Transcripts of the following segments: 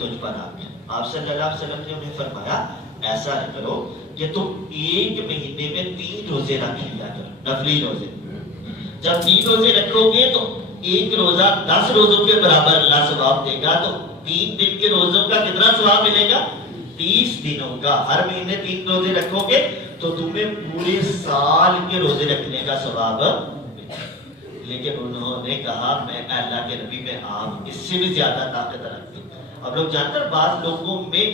تجھ پر حق ہے۔ آپ صلی اللہ علیہ وسلم نے انہیں فرمایا ایسا نہ کرو کہ تم ایک مہینے میں 3 روزے رکھ لیا کرو، نفلی روزے۔ جب 3 روزے رکھو گے تو ایک روزہ 10 روزوں کے برابر اللہ ثواب دے گا، تو 3 دن کے روزوں کا کتنا ثواب ملے گا؟ 30 دنوں کا۔ ہر مہینے 3 روزے رکھو گے تو تمہیں پورے سال کے روزے رکھنے کا ثواب ملے گا۔ لیکن انہوں نے کہا میں اللہ کے نبی میں آپ اس سے بھی زیادہ طاقت رکھتے ہیں۔ اب لوگ جانتے ہیں بعض لوگوں میں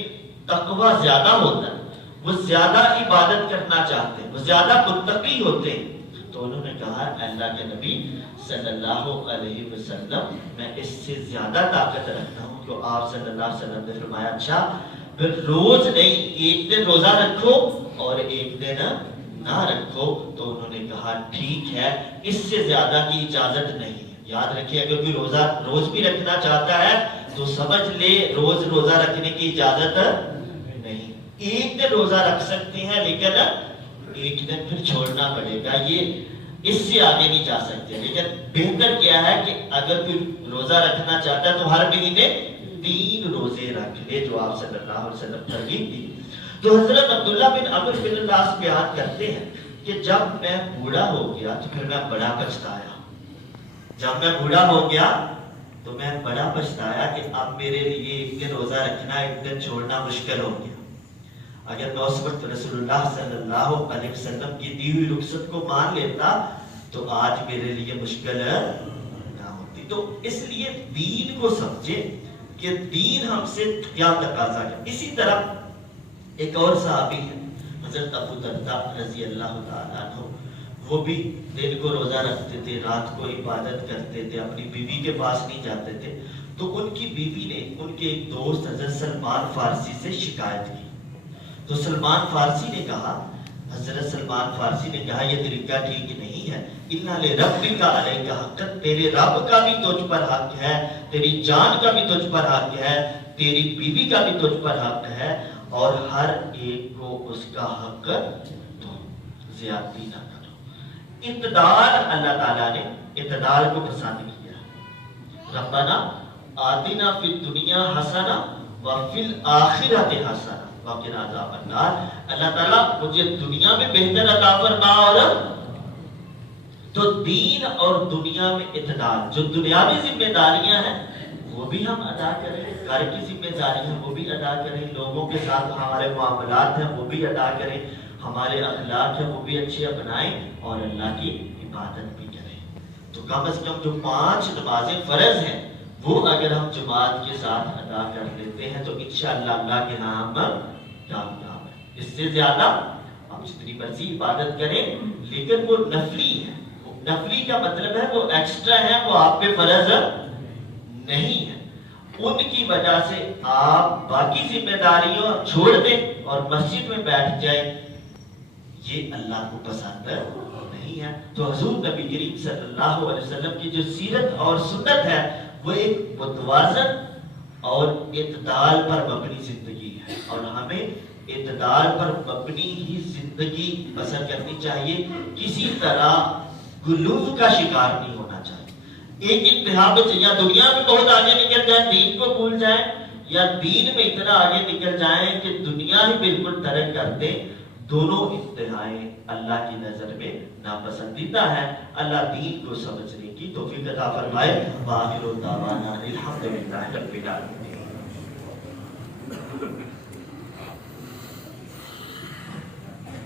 تقوی زیادہ ہوتا ہے، وہ زیادہ عبادت کرنا چاہتے ہیں، وہ زیادہ متقی ہوتے ہیں، تو انہوں نے کہا اللہ کے نبی صلی اللہ علیہ وسلم میں اس سے زیادہ طاقت رکھتا ہوں۔ تو آپ صلی اللہ علیہ وسلم نے فرمایا اچھا پھر روز نہیں، ایک دن روزہ رکھو اور ایک دن نہ رکھو۔ تو انہوں نے کہا ٹھیک ہے، اس سے زیادہ کی اجازت نہیں ہے۔ یاد رکھیے اگر کوئی روزہ روز بھی رکھنا چاہتا ہے تو سمجھ لے روز روزہ رکھنے کی اجازت نہیں۔ ایک دن روزہ رکھ سکتے ہیں لیکن ایک دن پھر چھوڑنا پڑے گا، یہ اس سے آگے نہیں جا سکتے۔ لیکن بہتر کیا ہے کہ اگر کوئی روزہ رکھنا چاہتا ہے تو ہر مہینے 3 روزے رکھ لے، جو آپ صلی اللہ علیہ وسلم ترغیب دی۔ تو حضرت عبداللہ بن عمرو بن العاص بیان کرتے ہیں کہ جب میں بوڑھا ہو گیا تو پھر میں بڑا پچھتایا۔ جب میں بوڑھا ہو گیا تو میں بڑا پچھتایا کہ اب میرے لیے ایک دن روزہ رکھنا ایک دن چھوڑنا مشکل ہو گیا۔ اگر میں اس وقت رسول اللہ صلی اللہ علیہ وسلم کی دی ہوئی رخصت کو مان لیتا تو آج میرے لیے مشکل نہ ہوتی۔ تو اس لیے دین کو سمجھے کہ دین ہم سے کیا تقاضا ہے۔ اسی طرح ایک اور صحابی ہے حضرت ابو درداء رضی اللہ تعالیٰ عنہ، وہ بھی دن کو روزہ رکھتے تھے، رات کو عبادت کرتے تھے، اپنی بیوی کے پاس نہیں جاتے تھے۔ تو ان کی بیوی نے ان کے ایک دوست حضرت سلمان فارسی سے شکایت کی۔ تو سلمان فارسی نے کہا، حضرت سلمان فارسی نے کہا یہ طریقہ ٹھیک نہیں ہے۔ اِنَّ لِرَبِّكَ عَلَيْكَ حَقًّا، تیرے رب کا بھی تجھ پر حق ہے، تیری جان کا بھی تجھ پر حق ہے، تیری بیوی کا بھی تجھ پر حق ہے، اور ہر ایک کو اس کا حق دو، زیادتی نہ کرو۔ اعتدال، اللہ تعالیٰ نے اعتدال کو پسند کیا۔ ربنا آتنا فی الدنیا حسنہ وفی الآخرۃ حسنہ وقنا عذاب النار، اللہ تعالیٰ مجھے دنیا میں بہتر عطا فرما۔ اور تو دین اور دنیا میں اعتدال، جو دنیاوی ذمہ داریاں ہیں وہ بھی ہم ادا کریں، گھر کی ذمہ داری ہیں وہ بھی ادا کریں، لوگوں کے ساتھ ہمارے معاملات ہیں وہ بھی ادا کریں، ہمارے اخلاق ہیں وہ بھی اچھے بنائیں، اور اللہ کی عبادت بھی کریں۔ تو کم از کم جو 5 نمازیں فرض ہیں وہ اگر ہم جماعت کے ساتھ ادا کر لیتے ہیں تو انشاءاللہ اللہ کے ہاں ہم کامیاب ہیں۔ اس سے زیادہ ہم جتنی مرضی عبادت کریں لیکن وہ نفلی ہے۔ نفلی کا مطلب ہے وہ ایکسٹرا ہے، وہ آپ پہ فرض نہیں ہے۔ ان کی وجہ سے آپ باقی ذمہ داریوں چھوڑ دیں اور مسجد میں بیٹھ جائیں، یہ اللہ کو پسند نہیں ہے۔ تو حضور نبی کریم صلی اللہ علیہ وسلم کی جو سیرت اور سنت ہے وہ ایک متوازن اور اعتدال پر مبنی زندگی ہے، اور ہمیں اعتدال پر مبنی ہی زندگی بسر کرنی چاہیے، کسی طرح غلو کا شکار نہیں ہونا چاہیے۔ ایک انتہا میں یا دنیا میں بہت آگے نکل جائیں، دین کو بھول جائیں، یا دین میں اتنا آگے نکل جائیں کہ دنیا ہی بالکل ترک کر دیں، دونوں انتہائیں اللہ کی نظر میں ناپسندیدہ ہے۔ اللہ دین کو سمجھنے کی توفیق عطا فرمائے۔ وآخر دعوانا الحمدللہ رب العالمین۔